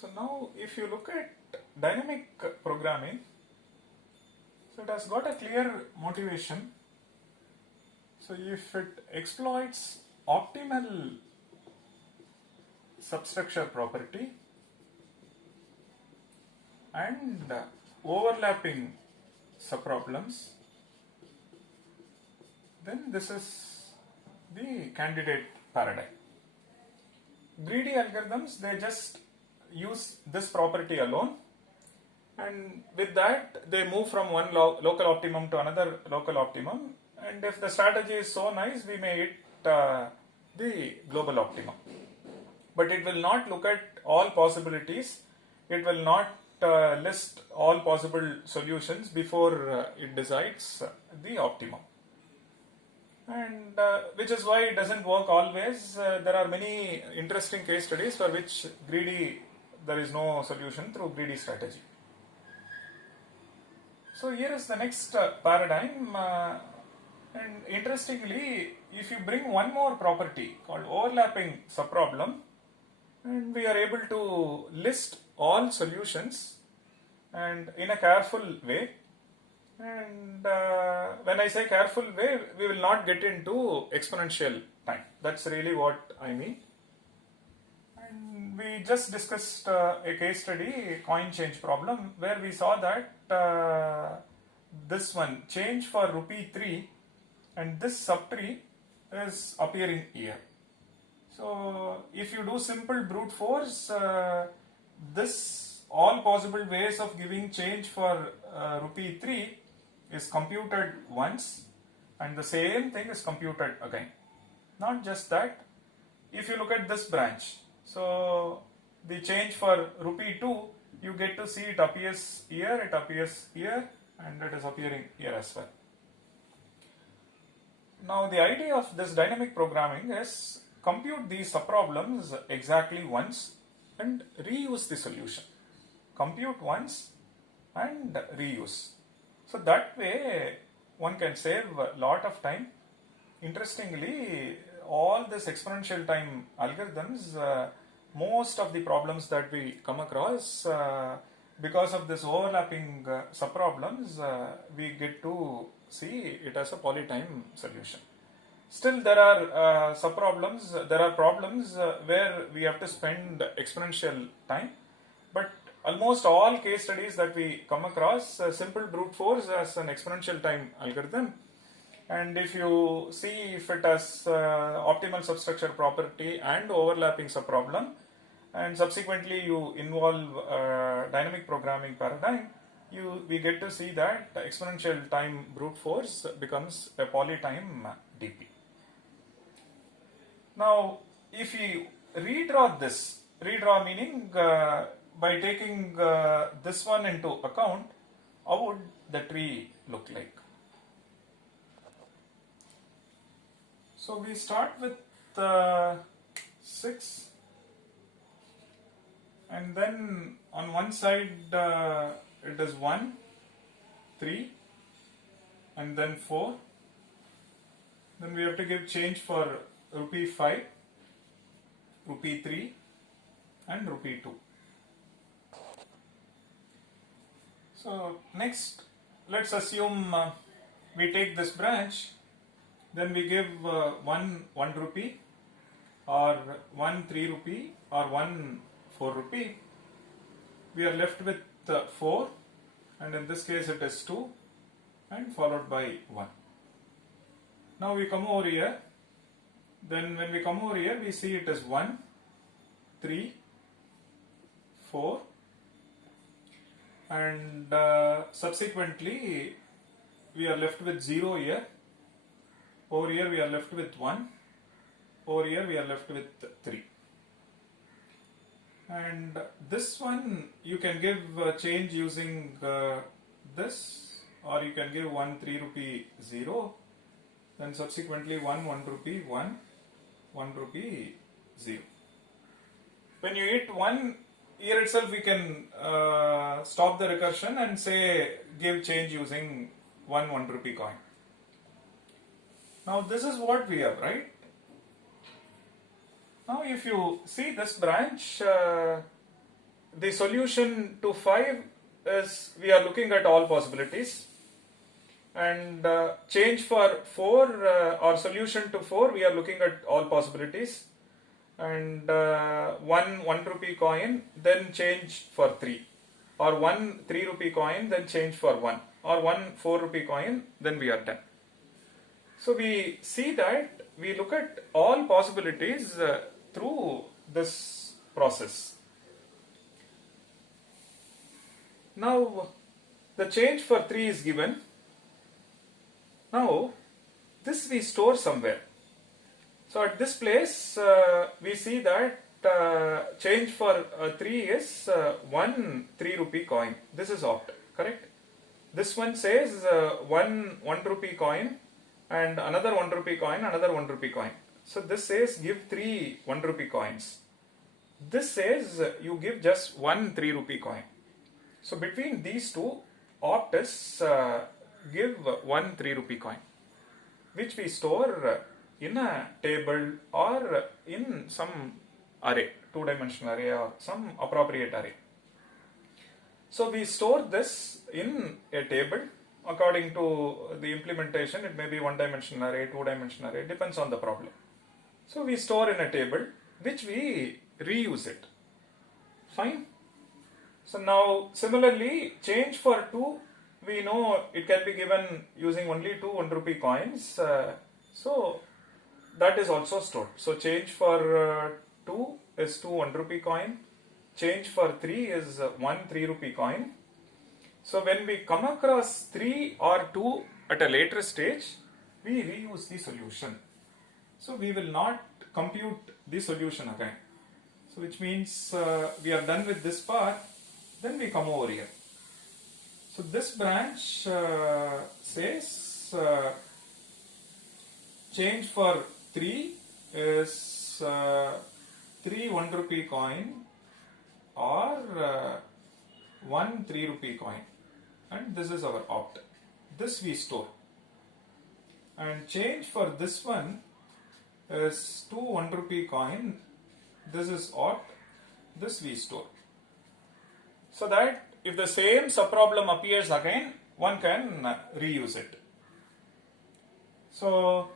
So now if you look at dynamic programming, so it has got a clear motivation. So if it exploits optimal substructure property and overlapping subproblems, then this is the candidate paradigm. Greedy algorithms, they just use this property alone, and with that they move from one local optimum to another local optimum, and if the strategy is so nice, we may hit the global optimum. But it will not look at all possibilities, it will not list all possible solutions before it decides the optimum. And which is why it doesn't work always. There are many interesting case studies for which there is no solution through greedy strategy. So here is the next paradigm, and interestingly, if you bring one more property called overlapping subproblem, and we are able to list all solutions and in a careful way. And when I say careful way, we will not get into exponential time. That's really what I mean. And we just discussed a case study, coin change problem, where we saw that this one, change for rupee 3, and this subtree is appearing here. So if you do simple brute force, this all possible ways of giving change for rupee 3 is computed once, and the same thing is computed again. Not just that, if you look at this branch, so the change for rupee 2, you get to see it appears here, it appears here, and it is appearing here as well. Now the idea of this dynamic programming is compute these subproblems exactly once and reuse the solution. Compute once and reuse. So that way one can save a lot of time. Interestingly, all this exponential time algorithms, most of the problems that we come across, because of this overlapping subproblems, we get to see it as a polytime solution. Still, there are subproblems, there are problems where we have to spend exponential time, but almost all case studies that we come across, simple brute force as an exponential time algorithm, and if you see if it has optimal substructure property and overlapping subproblem, and subsequently you involve dynamic programming paradigm, we get to see that exponential time brute force becomes a polytime DP. Now, if we redraw this, redraw meaning by taking this one into account, how would the tree look like? So we start with 6, and then on one side it is 1, 3, and then 4. Then we have to give change for rupee 5, rupee 3, and rupee 2. So next, let's assume we take this branch, then we give 1 rupee, or 1 3 rupee, or 1 4 rupee. We are left with 4, and in this case it is 2, and followed by 1. Now we come over here. Then when we come over here, we see it as 1, 3, 4, and subsequently we are left with 0 here. Over here we are left with 1. Over here we are left with 3. And this one you can give change using this, or you can give 1 3 rupee 0, then subsequently 1 rupee 1 rupee 0. When you hit 1, here itself we can stop the recursion and say give change using 1 rupee coin. Now this is what we have, right? Now if you see this branch, the solution to 5 is we are looking at all possibilities, and change for 4 or solution to 4 we are looking at all possibilities, and one 1 rupee coin then change for 3, or one 3 rupee coin then change for 1, or one 4 rupee coin, then we are done. So we see that we look at all possibilities through this process. Now the change for 3 is given. Now this we store somewhere. So at this place we see that change for 3 is one 3 rupee coin. This is opt, correct? This one says one 1 rupee coin and another 1 rupee coin, another 1 rupee coin. So this says give 3 1 rupee coins. This says you give just one 3 rupee coin. So between these two, opt is give one 3 rupee coin, which we store in a table or in some array, 2-dimensional array or some appropriate array. So we store this in a table. According to the implementation, it may be 1-dimensional array, 2-dimensional array, depends on the problem. So we store in a table which we reuse it. Fine. So now similarly, change for 2, we know it can be given using only 2 1 rupee coins. So that is also stored. So change for 2 is 2 1 rupee coin. Change for 3 is 1 3 rupee coin. So when we come across 3 or 2 at a later stage, we reuse the solution. So we will not compute the solution again. So which means we are done with this part, then we come over here. So this branch says change for 3 is 3 1 rupee coin or 1 3 rupee coin, and this is our opt. This we store. And change for this one is 2 1 rupee coin. This is opt. This we store. So that if the same subproblem appears again, one can reuse it. So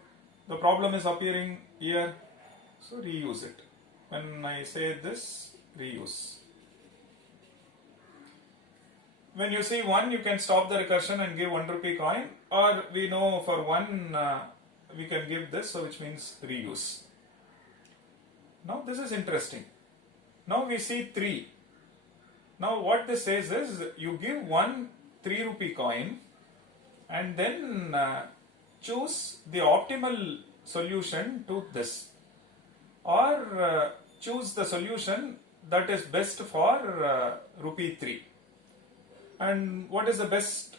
the problem is appearing here, so reuse it. When I say this, reuse. When you see 1, you can stop the recursion and give 1 rupee coin, or we know for 1 we can give this, so which means reuse. Now this is interesting. Now we see 3. Now what this says is you give 1 3 rupee coin and then choose the optimal solution to this, or choose the solution that is best for rupee 3. And what is the best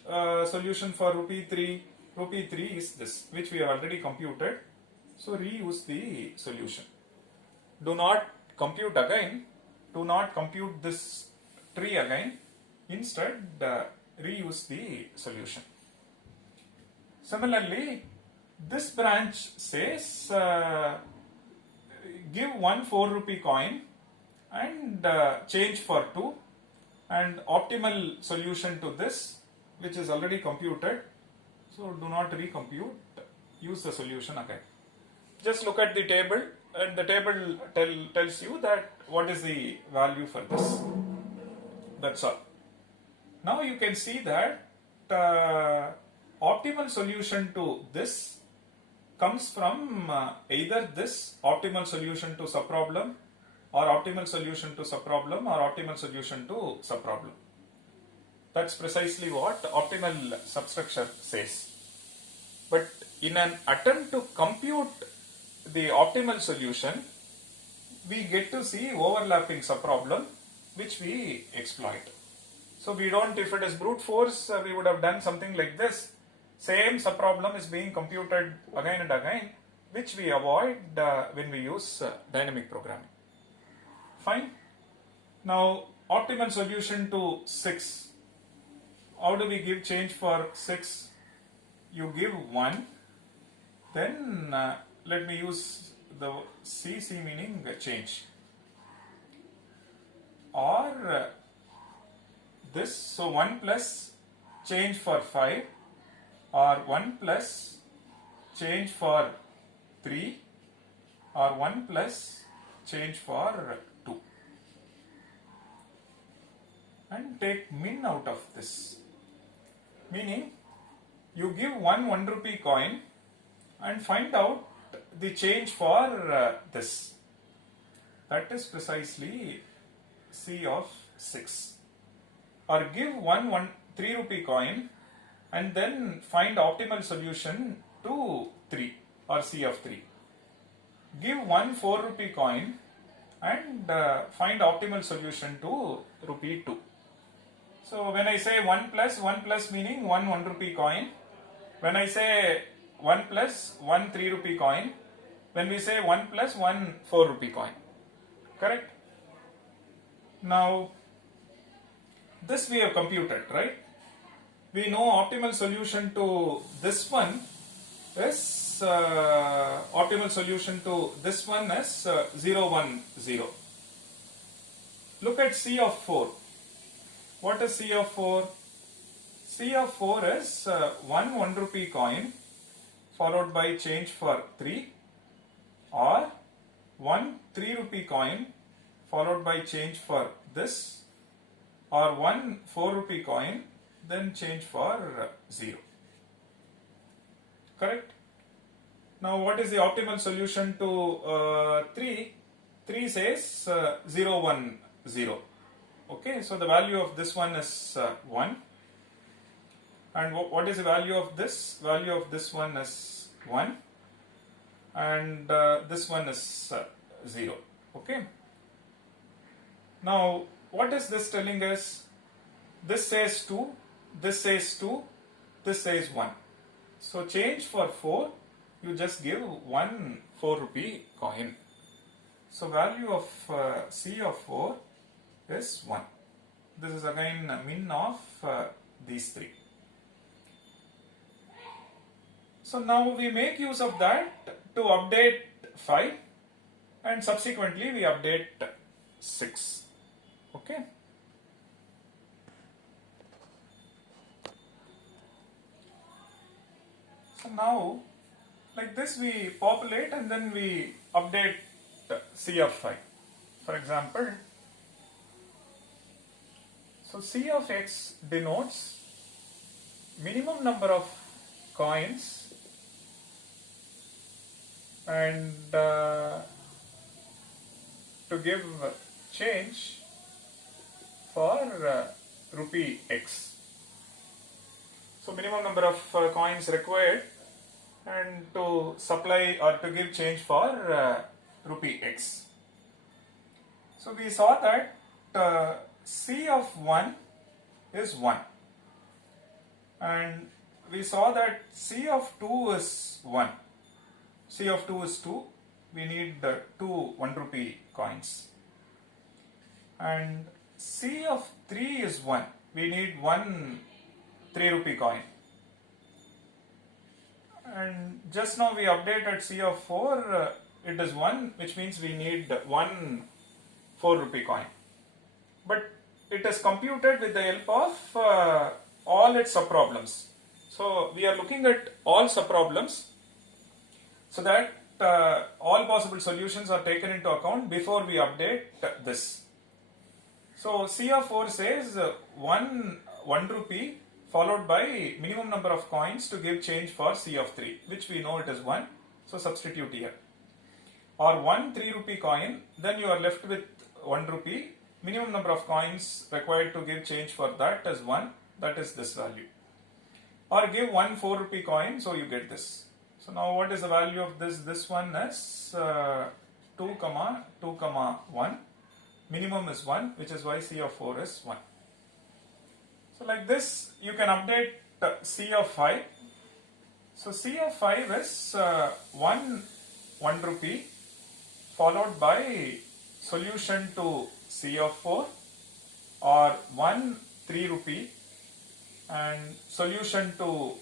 solution for rupee 3? Rupee 3 is this, which we have already computed. So reuse the solution. Do not compute again. Do not compute this tree again. Instead, reuse the solution. Similarly, this branch says give 1 4 rupee coin and change for 2, and optimal solution to this, which is already computed. So do not recompute, use the solution again. Just look at the table, and the table tells you that what is the value for this. That's all. Now you can see that optimal solution to this comes from either this optimal solution to subproblem, or optimal solution to subproblem, or optimal solution to subproblem. That's precisely what optimal substructure says. But in an attempt to compute the optimal solution, we get to see overlapping subproblem, which we exploit. So we don't, if it is brute force, we would have done something like this. Same subproblem is being computed again and again, which we avoid when we use dynamic programming. Fine. Now, optimal solution to 6. How do we give change for 6? You give 1, then let me use the CC meaning change. or this. So 1 plus change for 5 or 1 plus change for 3 or 1 plus change for 2, and take min out of this, meaning you give one 1 rupee coin and find out the change for this. That is precisely C of 6. Or give one 3 rupee coin and then find optimal solution to 3 or C of 3. Give one 4 rupee coin and find optimal solution to rupee 2. So when I say 1 plus meaning one 1 rupee coin. When I say 1 plus one 3 rupee coin. When we say 1 plus one 4 rupee coin. Correct? Now this we have computed, right? We know optimal solution to this one is 0, 1, 0. Look at C of 4. What is C of 4? C of 4 is one 1 rupee coin followed by change for 3, or one 3 rupee coin followed by change for this, or one 4 rupee coin then change for 0. Correct? Now what is the optimal solution to 3? 3 says 0, 1, 0. Okay, so the value of this one is 1. And what is the value of this? Value of this one is 1. And this one is 0. Okay. Now what is this telling us? This says 2, this says 2, this says 1. So change for 4, you just give one 4 rupee coin. So value of C of 4 is 1. This is again a min of these three. So now we make use of that to update 5, and subsequently we update 6. Okay. So now like this we populate and then we update C of 5. For example, so C of x denotes minimum number of coins and to give change for rupee x. So minimum number of coins required and to supply or to give change for rupee x. So we saw that C of 1 is 1, and we saw that C of 2 is 1. C of 2 is 2. We need 2 1 rupee coins. And C of 3 is 1. We need 1 3 rupee coin. And just now we updated C of 4, it is 1, which means we need 1 4 rupee coin. But it is computed with the help of all its subproblems. So we are looking at all subproblems so that all possible solutions are taken into account before we update this. So C of 4 says 1 rupee followed by minimum number of coins to give change for C of 3, which we know it is 1, so substitute here. Or 1 3 rupee coin, then you are left with 1 rupee. Minimum number of coins required to give change for that is 1, that is this value. Or give 1 4 rupee coin, so you get this. So now what is the value of this? This one is 2, 1. Minimum is 1, which is why C of 4 is 1. So like this, you can update C of 5. So C of 5 is 1 rupee followed by solution to C of 4, or 1 3 rupee and solution to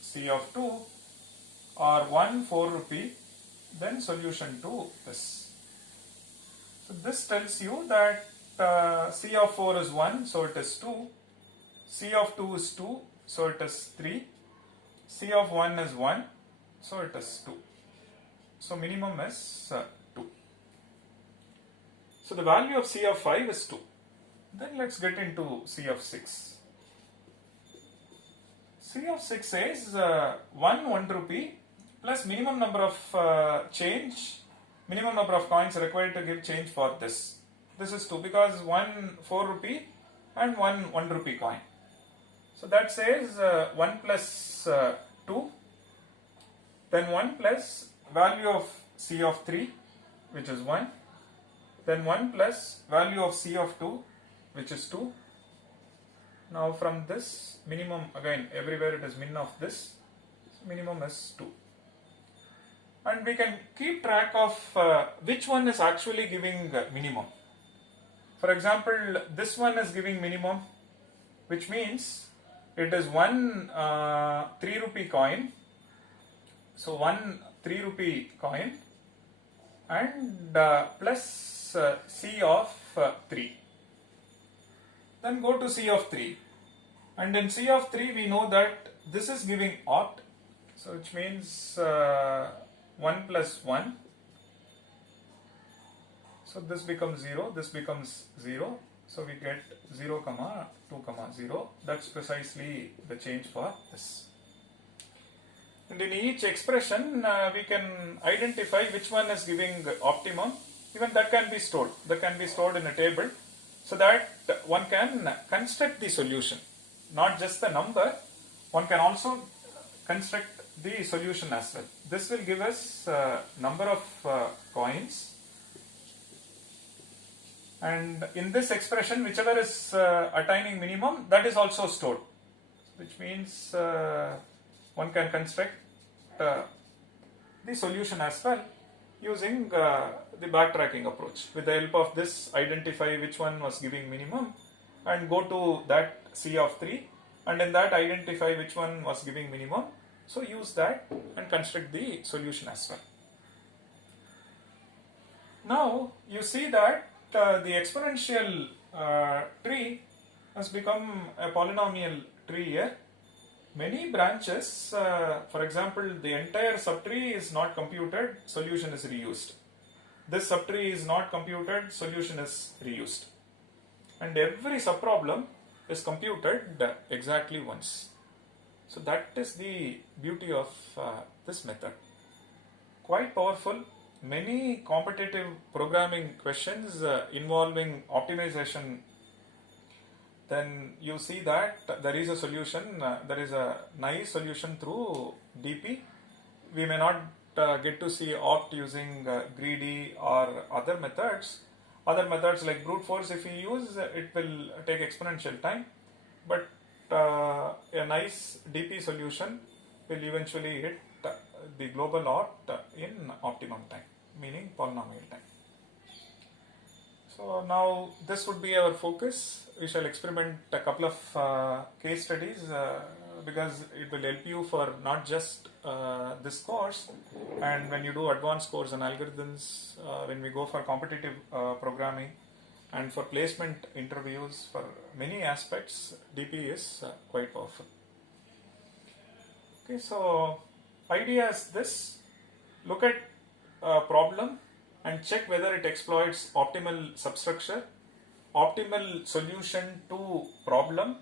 C of 2, or 1 4 rupee then solution to this. So this tells you that C of 4 is 1, so it is 2. C of 2 is 2, so it is 3. C of 1 is 1, so it is 2. So minimum is 2. So the value of C of 5 is 2. Then let's get into C of 6. C of 6 says 1 rupee plus minimum number of minimum number of coins required to give change for this. This is 2 because 1 4 rupee and 1 rupee coin. So that says 1 plus 2, then 1 plus value of C of 3, which is 1, then 1 plus value of C of 2, which is 2. Now from this minimum, again everywhere it is min of this, so minimum is 2. And we can keep track of which one is actually giving minimum. For example, this one is giving minimum, which means it is 1 3 rupee coin. So 1 3 rupee coin and plus C of 3. Then go to C of 3. And in C of 3 we know that this is giving odd. So which means 1 plus 1. So this becomes 0, this becomes 0. So we get 0, 2, 0. That's precisely the change for this. And in each expression we can identify which one is giving optimum. Even that can be stored. That can be stored in a table so that one can construct the solution. Not just the number, one can also construct the solution as well. This will give us number of coins. And in this expression, whichever is attaining minimum, that is also stored. Which means one can construct the solution as well using the backtracking approach. With the help of this, identify which one was giving minimum and go to that C of 3 and in that identify which one was giving minimum. So use that and construct the solution as well. Now you see that the exponential tree has become a polynomial tree here. Many branches, for example, the entire subtree is not computed, solution is reused. This subtree is not computed, solution is reused. And every subproblem is computed exactly once. So that is the beauty of this method. Quite powerful. Many competitive programming questions involving optimization, then you see that there is a solution, there is a nice solution through DP. We may not get to see opt using greedy or other methods. Other methods like brute force, if we use, it will take exponential time. But a nice DP solution will eventually hit the global opt in optimum time, meaning polynomial time. So now this would be our focus. We shall experiment a couple of case studies because it will help you for not just this course, and when you do advanced course on algorithms, when we go for competitive programming and for placement interviews, for many aspects DP is quite powerful. Okay, so idea is this: look at a problem and check whether it exploits optimal substructure. Optimal solution to problem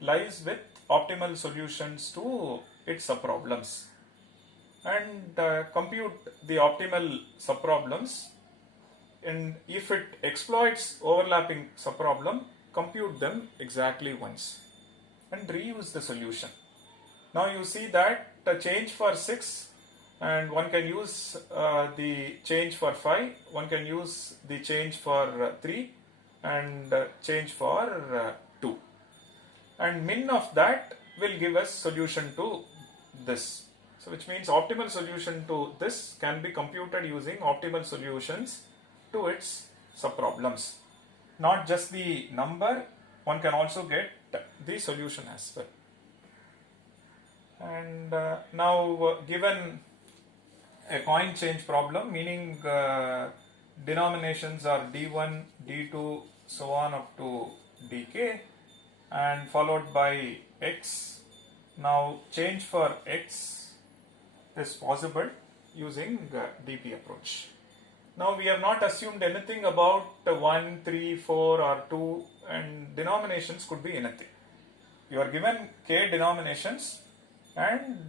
lies with optimal solutions to its subproblems, and compute the optimal subproblems, and if it exploits overlapping subproblem, compute them exactly once and reuse the solution. Now you see that the change for 6, and one can use the change for 5, one can use the change for 3 and change for 2, and min of that will give us solution to this. So which means optimal solution to this can be computed using optimal solutions to its subproblems. Not just the number, one can also get the solution as well. And now given a coin change problem, meaning denominations are d1, d2, so on up to dk, and followed by x. Now change for x is possible using dp approach. Now we have not assumed anything about 1, 3, 4 or 2, and denominations could be anything. You are given k denominations and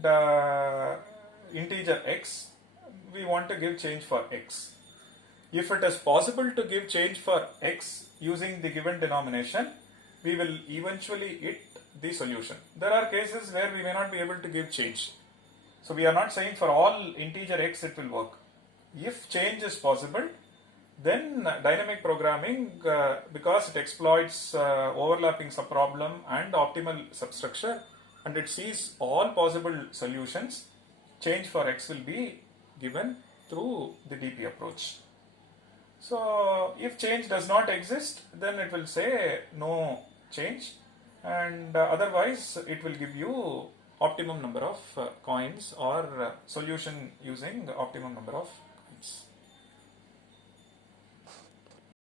integer x, we want to give change for x. If it is possible to give change for x using the given denomination, we will eventually hit the solution. There are cases where we may not be able to give change. So we are not saying for all integer x it will work. If change is possible, then dynamic programming, because it exploits overlapping subproblem and optimal substructure, and it sees all possible solutions, change for x will be given through the DP approach. So if change does not exist, then it will say no change, and otherwise it will give you optimum number of coins or solution using optimum number of coins.